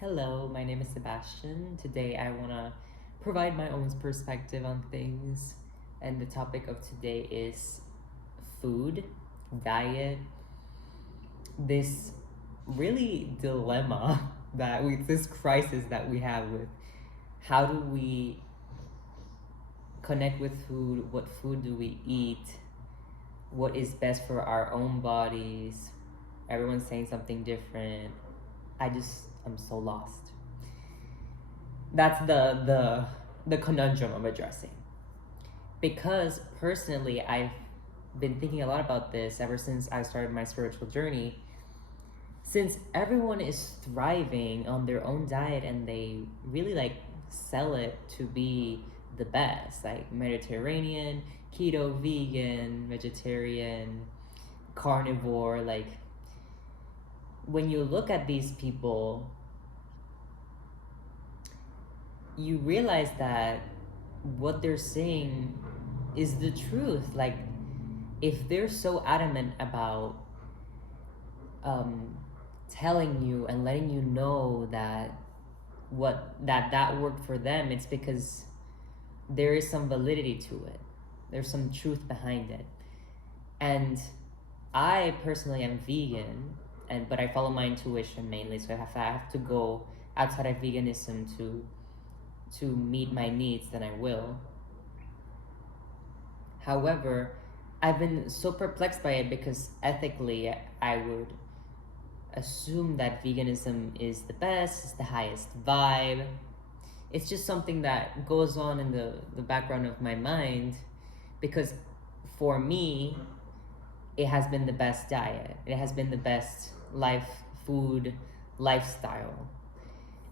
Hello, my name is Sebastian. Today I want to provide my own perspective on things, and the topic of today is food, diet, this really dilemma this crisis that we have with how do we connect with food, what food do we eat, what is best for our own bodies. Everyone's saying something different. I'm so lost. That's the conundrum I'm addressing. Because personally, I've been thinking a lot about this ever since I started my spiritual journey. Since everyone is thriving on their own diet and they really sell it to be the best, like Mediterranean, keto, vegan, vegetarian, carnivore, when you look at these people, you realize that what they're saying is the truth. Like, if they're so adamant about telling you and letting you know that that worked for them, it's because there is some validity to it. There's some truth behind it. And I personally am vegan, but I follow my intuition mainly. So I have to go outside of veganism to meet my needs, then I will. However, I've been so perplexed by it because ethically I would assume that veganism is the best, it's the highest vibe. It's just something that goes on in the background of my mind because for me, it has been the best diet. It has been the best food, lifestyle.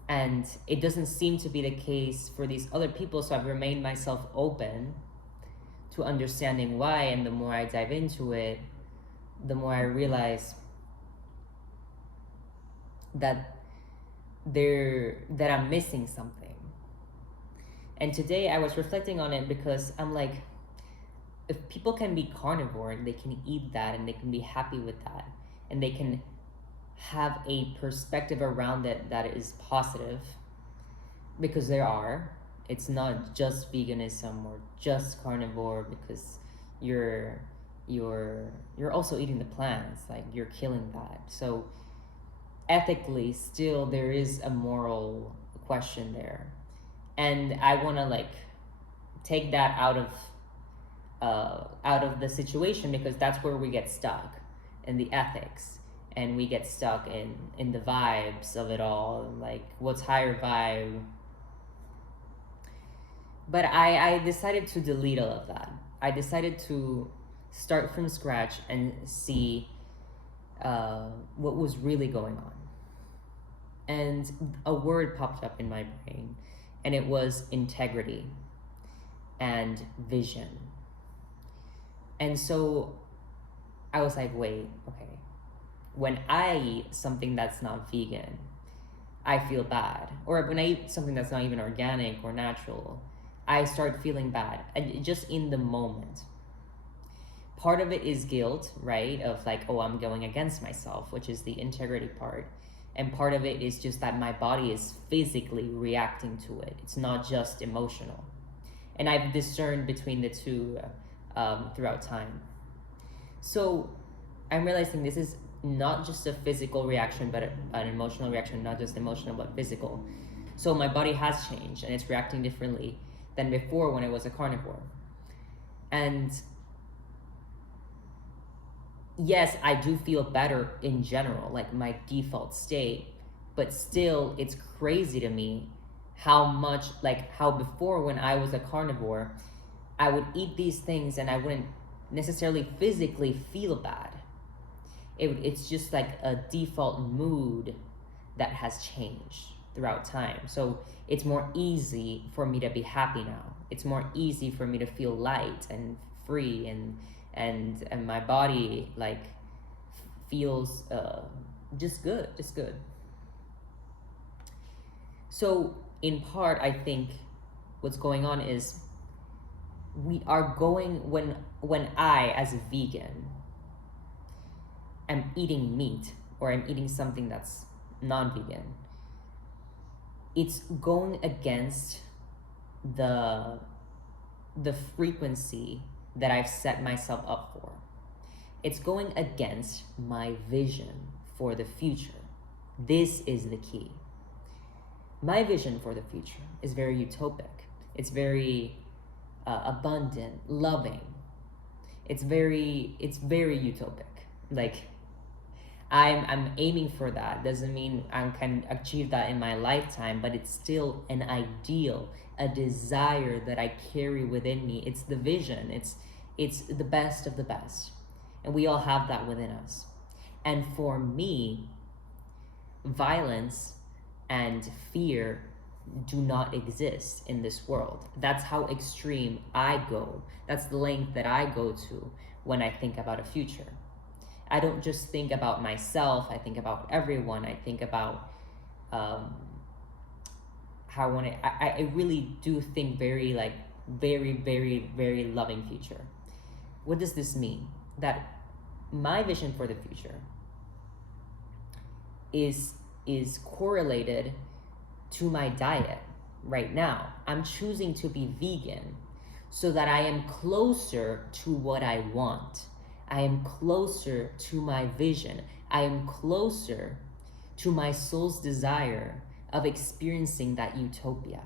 And it doesn't seem to be the case for these other people, so I've remained myself open to understanding why, and the more I dive into it, the more I realize that I'm missing something. And today I was reflecting on it because I'm like, if people can be carnivore and they can eat that and they can be happy with that and they can have a perspective around it that is positive, because it's not just veganism or just carnivore, because you're also eating the plants, like you're killing that. So ethically still there is a moral question there, and I want to take that out of the situation, because that's where we get stuck in the ethics, and we get stuck in the vibes of it all, and like what's higher vibe. But I decided to delete all of that. I decided to start from scratch and see what was really going on. And a word popped up in my brain, and it was integrity and vision. And so I was like, wait, okay. When I eat something that's not vegan, I feel bad. Or when I eat something that's not even organic or natural, I start feeling bad, and just in the moment. Part of it is guilt, right? Of like, oh, I'm going against myself, which is the integrity part. And part of it is just that my body is physically reacting to it. It's not just emotional. And I've discerned between the two throughout time. So I'm realizing this is not just a physical reaction, but an emotional reaction, not just emotional, but physical. So my body has changed, and it's reacting differently than before when it was a carnivore. And yes, I do feel better in general, like my default state, but still it's crazy to me how before, when I was a carnivore, I would eat these things and I wouldn't necessarily physically feel bad. It's just like a default mood that has changed throughout time. So it's more easy for me to be happy now. It's more easy for me to feel light and free, and my body feels just good. So in part, I think what's going on is we are going when I, as a vegan, am eating meat, or I'm eating something that's non-vegan, it's going against the frequency that I've set myself up for. It's going against my vision for the future. This is the key. My vision for the future is very utopic. It's very abundant, loving. It's very utopic. Like, I'm aiming for that. Doesn't mean I can achieve that in my lifetime, but it's still an ideal, a desire that I carry within me. It's the vision. It's the best of the best. And we all have that within us. And for me, violence and fear do not exist in this world. That's how extreme I go. That's the length that I go to when I think about a future. I don't just think about myself, I think about everyone. I think about how I really do think very, very loving future. What does this mean? That my vision for the future is correlated to my diet right now. I'm choosing to be vegan so that I am closer to what I want. I am closer to my vision. I am closer to my soul's desire of experiencing that utopia.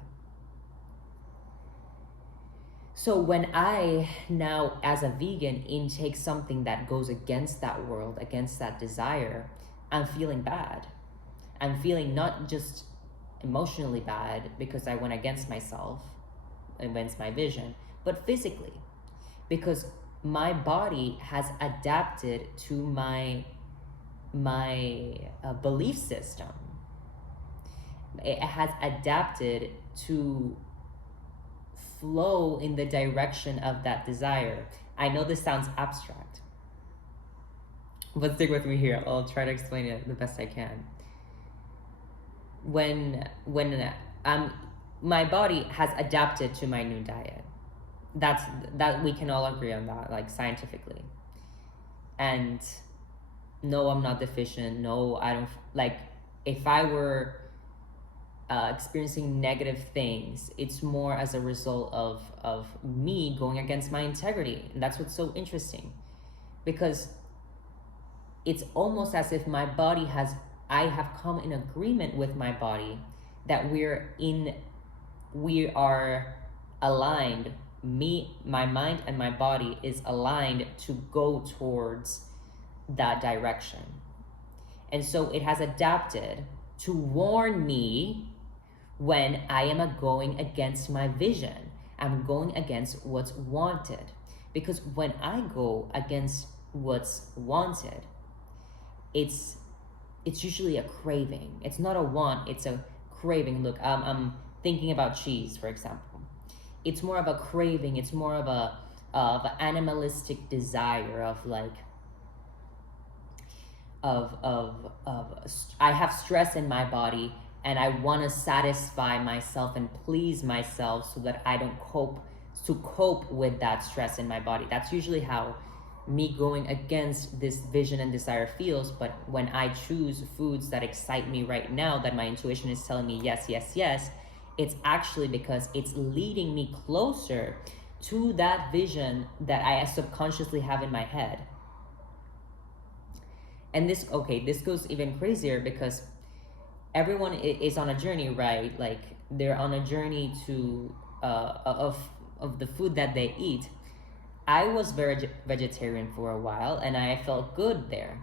So when I now, as a vegan, intake something that goes against that world, against that desire, I'm feeling bad. I'm feeling not just emotionally bad because I went against myself, against my vision, but physically, because my body has adapted to my belief system. It has adapted to flow in the direction of that desire. I know this sounds abstract, but stick with me here. I'll try to explain it the best I can. When my body has adapted to my new diet, that we can all agree on that, like, scientifically. And no, I'm not deficient. No, I don't, like, if I were experiencing negative things, it's more as a result of me going against my integrity. And that's what's so interesting, because it's almost as if my body I have come in agreement with my body that we are aligned. My mind and my body is aligned to go towards that direction. And so it has adapted to warn me when I am going against my vision. I'm going against what's wanted. Because when I go against what's wanted, it's usually a craving. It's not a want, it's a craving. Look, I'm thinking about cheese, for example. It's more of a craving. It's more of an animalistic desire of, like, I have stress in my body and I want to satisfy myself and please myself so that I don't cope with that stress in my body. That's usually how me going against this vision and desire feels. But when I choose foods that excite me right now, that my intuition is telling me yes, yes, yes, it's actually because it's leading me closer to that vision that I subconsciously have in my head. And this goes even crazier, because everyone is on a journey, right? Like, they're on a journey to of the food that they eat. I was very vegetarian for a while, and I felt good there,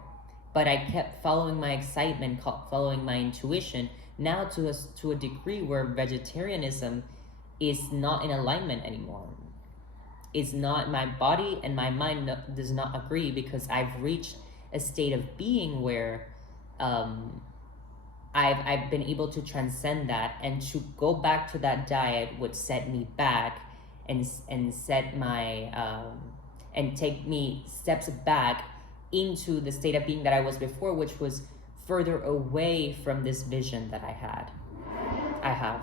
but I kept following my excitement, following my intuition, now to a degree where vegetarianism is not in alignment anymore. It's not, my body and my mind does not agree, because I've reached a state of being where I've been able to transcend that, and to go back to that diet would set me back and set my and take me steps back into the state of being that I was before, which was further away from this vision that I have.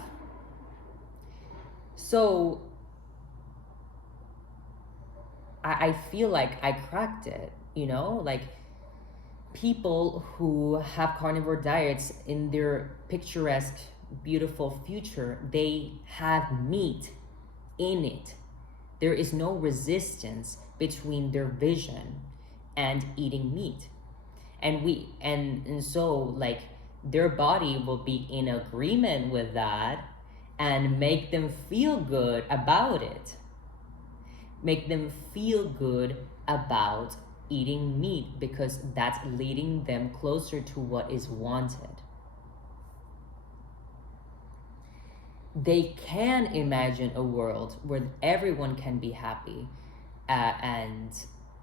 So I feel like I cracked it, like, people who have carnivore diets in their picturesque beautiful future, they have meat in it. There is no resistance between their vision and eating meat. And so like their body will be in agreement with that and make them feel good about it. Make them feel good about eating meat because that's leading them closer to what is wanted. They can imagine a world where everyone can be happy and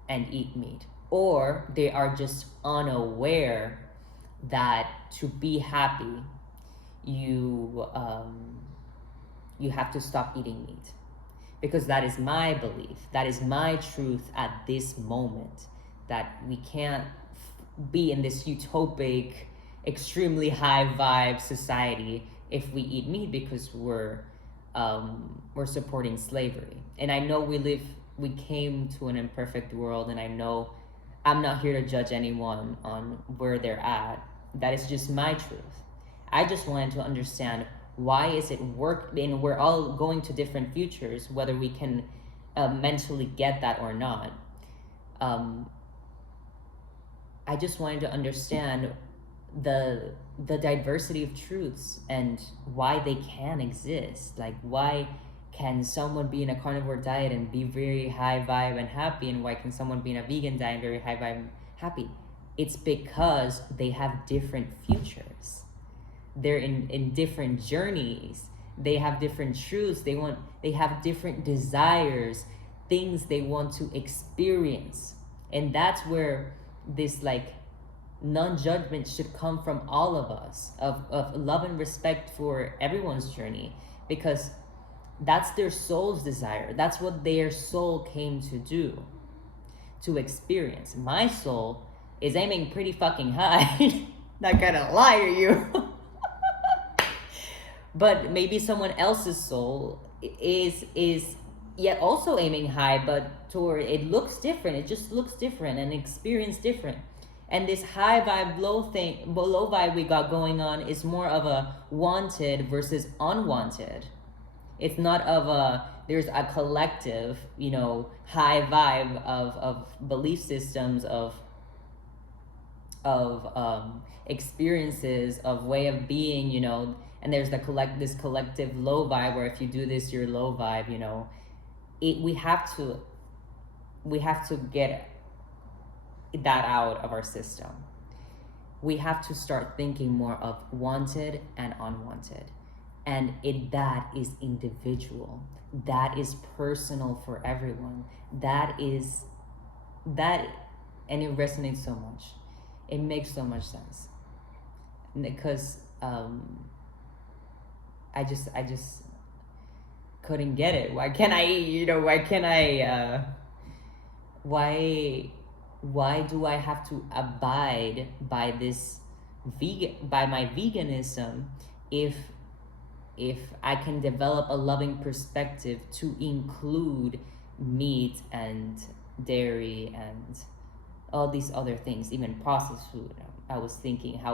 eat meat, or they are just unaware that to be happy, you have to stop eating meat. Because that is my belief, that is my truth at this moment, that we can't be in this utopic, extremely high vibe society if we eat meat because we're supporting slavery. And I know we came to an imperfect world, and I know I'm not here to judge anyone on where they're at. That is just my truth. I just wanted to understand, why is it work? And we're all going to different futures, whether we can mentally get that or not. I just wanted to understand the diversity of truths and why they can exist. Like, why can someone be in a carnivore diet and be very high vibe and happy, and why can someone be in a vegan diet and very high vibe and happy? It's because they have different futures. They're in different journeys. They have different truths. They have different desires, things they want to experience. And that's where this like non-judgment should come from all of us, of love and respect for everyone's journey, because that's their soul's desire. That's what their soul came to do, to experience. My soul is aiming pretty fucking high. Not gonna lie to you. But maybe someone else's soul is yet also aiming high, but toward, it looks different. It just looks different and experience different. And this high vibe, low vibe we got going on is more of a wanted versus unwanted. It's not of there's a collective, high vibe of belief systems, of experiences, of way of being, and there's this collective low vibe where if you do this, you're low vibe. We have to get that out of our system. We have to start thinking more of wanted and unwanted, and that is individual. That is personal for everyone. That, and it resonates so much. It makes so much sense, because I just couldn't get it. Why can't I, why do I have to abide by my veganism if I can develop a loving perspective to include meat and dairy and all these other things, even processed food? I was thinking I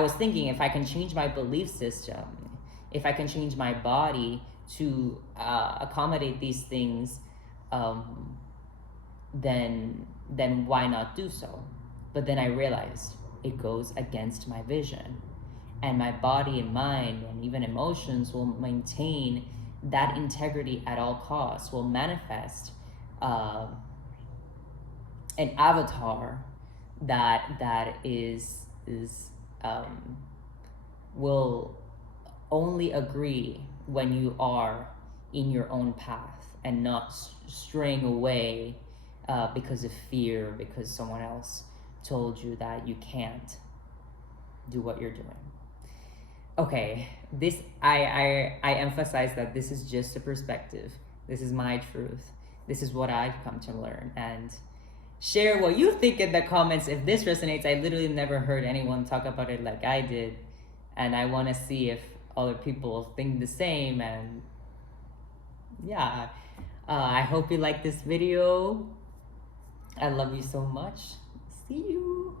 was thinking, if I can change my belief system, if I can change my body to accommodate these things, then why not do so? But then I realized it goes against my vision, and my body and mind and even emotions will maintain that integrity at all costs, will manifest an avatar that will only agree when you are in your own path and not straying away because of fear, because someone else told you that you can't do what you're doing. Okay, this I emphasize that this is just a perspective. This is my truth. This is what I've come to learn, and share what you think in the comments if this resonates. I literally never heard anyone talk about it like I did, and I want to see if other people think the same. And yeah, I hope you like this video. I love you so much. See you.